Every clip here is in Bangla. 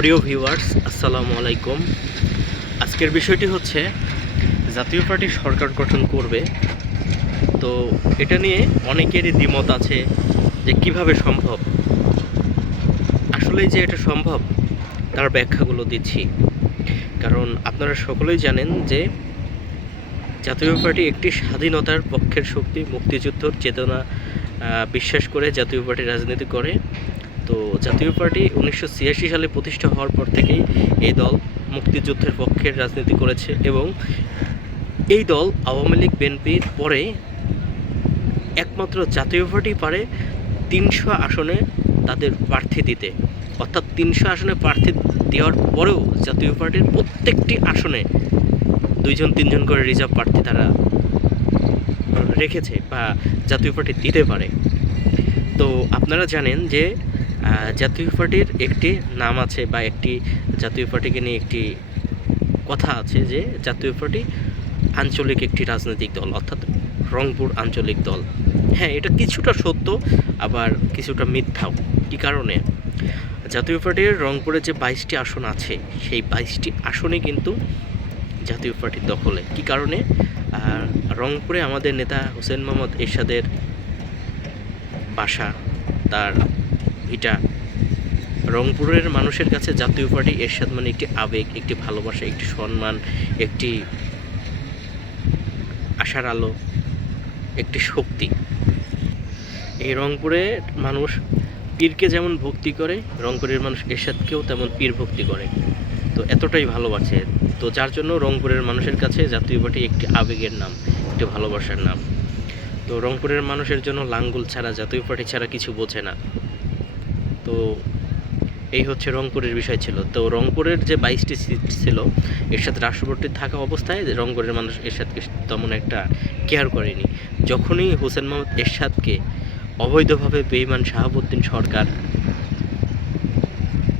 প্রিয় ভিউয়ার্স, আসসালামু আলাইকুম। আজকের বিষয়টি হচ্ছে, জাতীয় পার্টি সরকার গঠন করবে। তো এটা নিয়ে অনেকেরই দ্বিমত আছে যে কীভাবে সম্ভব। আসলেই যে এটা সম্ভব, তার ব্যাখ্যাগুলো দিচ্ছি। কারণ আপনারা সকলেই জানেন যে, জাতীয় পার্টি একটি স্বাধীনতার পক্ষের শক্তি, মুক্তিযুদ্ধর চেতনা বিশ্বাস করে জাতীয় পার্টি রাজনীতি করে। তো জাতীয় পার্টি উনিশশো ছিয়াশি সালে প্রতিষ্ঠা হওয়ার পর থেকেই এই দল মুক্তিযুদ্ধের পক্ষের রাজনীতি করেছে এবং এই দল আওয়ামী লীগ বিএনপির পরে একমাত্র জাতীয় পার্টি পারে তিনশো আসনে তাদের প্রার্থী দিতে। অর্থাৎ তিনশো আসনে প্রার্থী দেওয়ার পরেও জাতীয় পার্টির প্রত্যেকটি আসনে দুইজন, তিনজন করে রিজার্ভ প্রার্থী তারা রেখেছে বা জাতীয় পার্টি দিতে পারে। তো আপনারা জানেন যে জাতীয় পার্টির একটি নাম আছে বা একটি জাতীয় পার্টিকে নিয়ে একটি কথা আছে যে জাতীয় পার্টি আঞ্চলিক একটি রাজনৈতিক দল, অর্থাৎ রংপুর আঞ্চলিক দল। হ্যাঁ এটা কিছুটা সত্য, আবার কিছুটা মিথ্যাও। কী কারণে? জাতীয় পার্টির রংপুরে যে বাইশটি আসন আছে, সেই বাইশটি আসনে কিন্তু জাতীয় পার্টির দখলে। কী কারণে? রংপুরে আমাদের নেতা হোসেন মোহাম্মদ এরশাদের বাসা, তার ভিটা রংপুরের মানুষের কাছে জাতীয় পার্টি এরশাদ মানে একটি আবেগ, একটি ভালোবাসা, একটি সম্মান, একটি আশার আলো, একটি শক্তি। এই রংপুরে মানুষ পীরকে যেমন ভক্তি করে, রংপুরের মানুষ এরশাদকেও তেমন পীর ভক্তি করে। তো এতটাই ভালোবাসে। তো যার জন্য রংপুরের মানুষের কাছে জাতীয় পার্টি একটি আবেগের নাম, একটি ভালোবাসার নাম। তো রংপুরের মানুষের জন্য লাঙ্গুল ছাড়া, জাতীয় পার্টি ছাড়া কিছু বোঝে না। তো এই হচ্ছে রংপুরের বিষয় ছিল। তো রংপুরের যে বাইশটি সিট ছিল, এর সাথে রাষ্ট্রপতি থাকা অবস্থায় রংপুরের মানুষ এরশাদকে তেমন একটা কেয়ার করেনি। যখনই হোসেন মোহাম্মদ এরশাদকে অবৈধভাবে বেইমান শাহাবুদ্দিন সরকার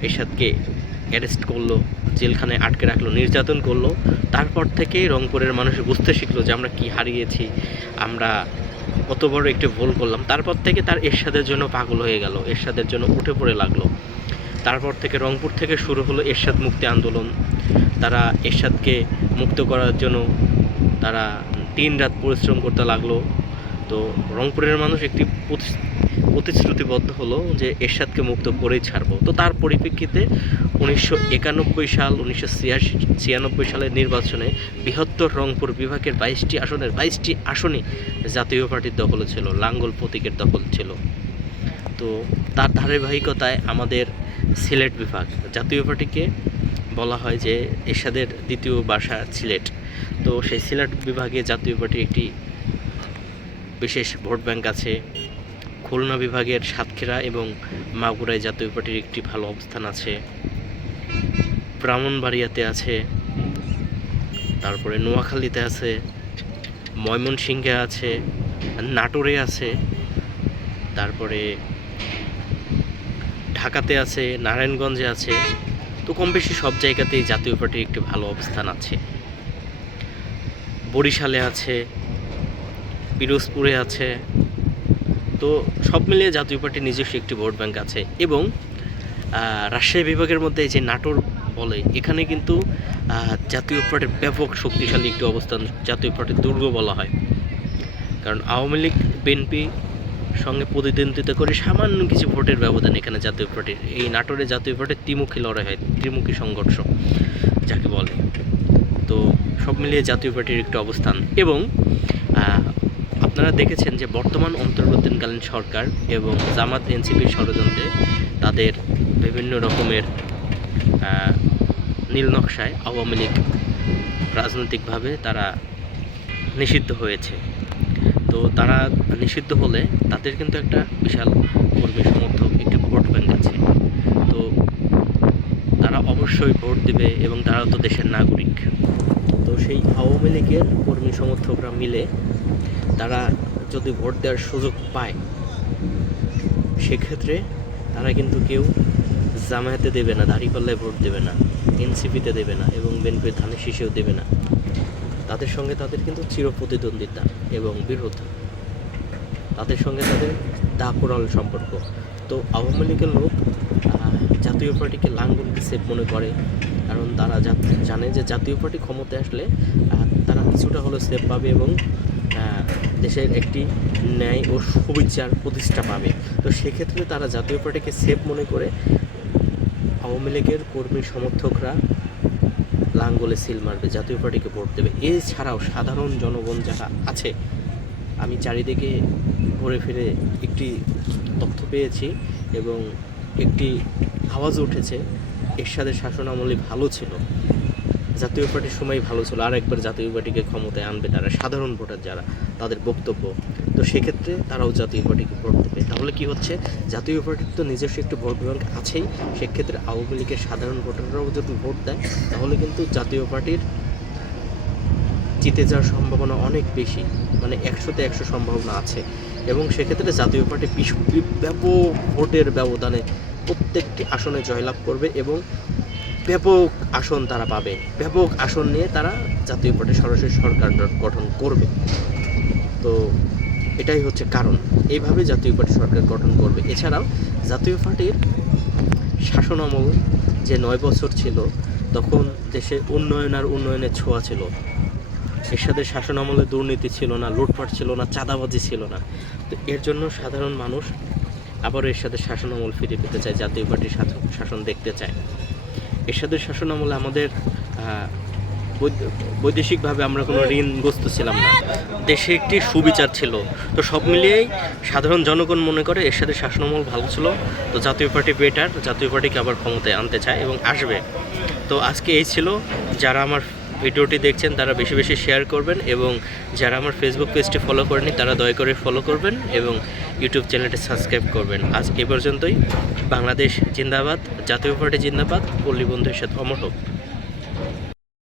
এরশাদকে অ্যারেস্ট করল, জেলখানায় আটকে রাখল, নির্যাতন করল, তারপর থেকেই রংপুরের মানুষ বুঝতে শিখলো যে আমরা কি হারিয়েছি, আমরা কত বড় একটি ভুল করলাম। তারপর থেকে তার এরশাদের জন্য পাগল হয়ে গেল, এরশাদের জন্য উঠে পড়ে লাগল। তারপর থেকে রংপুর থেকে শুরু হলো এরশাদ মুক্তি আন্দোলন। তারা এরশাদকে মুক্ত করার জন্য তারা দিন রাত পরিশ্রম করতে লাগল। তো রংপুরের মানুষ একটি প্রতিশ্রুতিবদ্ধ হলো যে এরশাদকে মুক্ত করেই ছাড়বো। তো তার পরিপ্রেক্ষিতে উনিশশো একানব্বই সাল, উনিশশো ছিয়াশি, ছিয়ানব্বই সালের নির্বাচনে বৃহত্তর রংপুর বিভাগের বাইশটি আসনের বাইশটি আসনই জাতীয় পার্টির দখলে ছিল, লাঙ্গল প্রতীকের দখল ছিল। তো তার ধারাবাহিকতায় আমাদের সিলেট বিভাগ, জাতীয় পার্টিকে বলা হয় যে এরশাদের দ্বিতীয় বাসা সিলেট। তো সেই সিলেট বিভাগে জাতীয় পার্টির একটি বিশেষ ভোট ব্যাংক আছে। খুলনা বিভাগের সাতক্ষীরা এবং মাগুরায় জাতীয় পার্টির একটি ভালো অবস্থান আছে। ব্রাহ্মণবাড়িয়াতে আছে। তারপরে নোয়াখালীতে আছে। ময়মনসিংহে আছে। নাটোরে আছে। তারপরে ঢাকাতে আছে, নারায়ণগঞ্জে আছে। তো কম বেশি সব জায়গাতেই জাতীয় পার্টির একটি ভালো অবস্থান আছে। বরিশালে আছে। পিরোজপুরে আছে। তো সব মিলিয়ে জাতীয় পার্টির নিজস্ব একটি ভোট ব্যাংক আছে এবং রাজশাহী বিভাগের মধ্যে যে নাটোর বলে, এখানে কিন্তু জাতীয় পার্টির ব্যাপক শক্তিশালী একটি অবস্থান জাতীয় পার্টির দুর্গ বলা হয়। কারণ আওয়ামী লীগ, বিএনপি সঙ্গে প্রতিদ্বন্দ্বিতা করে সামান্য কিছু ভোটের ব্যবধান এখানে জাতীয় পার্টির। এই নাটোরে জাতীয় পার্টির ত্রিমুখী লড়াই হয়, ত্রিমুখী সংঘর্ষ, যাকে বলে। তো সব মিলিয়ে জাতীয় পার্টির একটি অবস্থান এবং আপনারা দেখেছেন যে বর্তমান অন্তর্বর্তীকালীন সরকার এবং জামাত এনসিপির ষড়যন্ত্রে তাদের বিভিন্ন রকমের আহ, নীল নকশায় আওয়ামী লীগ রাজনৈতিকভাবে তারা নিষিদ্ধ হয়েছে। তো তারা নিষিদ্ধ হলে তাদের কিন্তু একটা বিশাল কর্মী সমর্থক একটি ভোট ব্যাংক আছে। তো তারা অবশ্যই ভোট দেবে এবং তারা তো দেশের নাগরিক। তো সেই আওয়ামী লীগের কর্মী সমর্থকরা মিলে তারা যদি ভোট দেওয়ার সুযোগ পায়, সেক্ষেত্রে তারা কিন্তু কেউ জামায়াতে দেবে না, দাঁড়িপাল্লায় ভোট দেবে না, এনসিপিতে দেবে না এবং বিএনপির ধানের শীষেও দেবে না। তাদের সঙ্গে তাদের কিন্তু চির প্রতিদ্বন্দ্বিতা এবং বিরোধ। তাদের সঙ্গে তাদের দাপড়াল সম্পর্ক। তো আওয়ামী লীগের লোক জাতীয় পার্টিকে লাঙ্গলকে সেফ মনে করে? কারণ তারা জানে যে জাতীয় পার্টি ক্ষমতায় আসলে তারা কিছুটা হলেও সেফ পাবে এবং দেশের একটি ন্যায় ও সুবিচার প্রতিষ্ঠা পাবে। তো সেক্ষেত্রে তারা জাতীয় পার্টিকে সেফ মনে করে আওয়ামী লীগের কর্মী সমর্থকরা লাঙ্গলে সিল মারবে, জাতীয় পার্টিকে ভোট দেবে। এছাড়াও সাধারণ জনগণ যারা আছে, আমি চারিদিকে ঘুরে ফিরে একটি তথ্য পেয়েছি এবং একটি আওয়াজ উঠেছে, এরশাদের শাসন আমলে ভালো ছিল। জাতীয় পার্টির সময় ভালো ছিল। আর একবার জাতীয় পার্টিকে ক্ষমতায় আনবে তারা সাধারণ ভোটার যারা, তাদের বক্তব্য। তো সেক্ষেত্রে তারাও জাতীয় পার্টিকে ভোট দেবে। তাহলে কি হচ্ছে? জাতীয় পার্টির তো নিজস্ব একটি ভোট ব্যাংক আছেই। সেক্ষেত্রে আওয়ামী লীগের সাধারণ ভোটাররাও যদি ভোট দেয়, তাহলে কিন্তু জাতীয় পার্টির জিতে যাওয়ার সম্ভাবনা অনেক বেশি। মানে একশোতে একশো সম্ভাবনা আছে। এবং সেক্ষেত্রে জাতীয় পার্টি ব্যাপক ভোটের ব্যবধানে প্রত্যেকটি আসনে জয়লাভ করবে এবং ব্যাপক আসন তারা পাবে। ব্যাপক আসন নিয়ে তারা জাতীয় পার্টি সরাসরি সরকার গঠন করবে। তো এটাই হচ্ছে কারণ। এইভাবে জাতীয় পার্টি সরকার গঠন করবে। এছাড়াও জাতীয় পার্টির শাসন আমল যে নয় বছর ছিল, তখন দেশে উন্নয়ন আর উন্নয়নের ছোঁয়া ছিল। এর সাথে শাসন আমলে দুর্নীতি ছিল না, লুটপাট ছিল না, চাঁদাবাজি ছিল না। তো এর জন্য সাধারণ মানুষ আবার এরশাদের শাসন আমল ফিরে পেতে চায়, জাতীয় পার্টির শাসন দেখতে চায়। এরশাদের শাসন আমলে আমাদের বৈদেশিকভাবে আমরা কোনো ঋণগ্রস্ত ছিলাম না। দেশে একটি সুবিচার ছিল। তো সব মিলিয়েই সাধারণ জনগণ মনে করে এর এরশাদের শাসনামল ভালো ছিল। তো জাতীয় পার্টি বেটার, জাতীয় পার্টিকে আবার ক্ষমতায় আনতে চায় এবং আসবে। তো আজকে এই ছিল, যারা আমার ভিডিওটি দেখছেন তারা বেশি বেশি শেয়ার করবেন এবং যারা আমার ফেসবুক পেজটি ফলো করেনি তারা দয়া করে ফলো করবেন এবং ইউটিউব চ্যানেলটি সাবস্ক্রাইব করবেন। আজ এ পর্যন্তই। বাংলাদেশ জিন্দাবাদ, জাতীয় পার্টি জিন্দাবাদ। পল্লী বন্ধুর সাথে অমর হোক।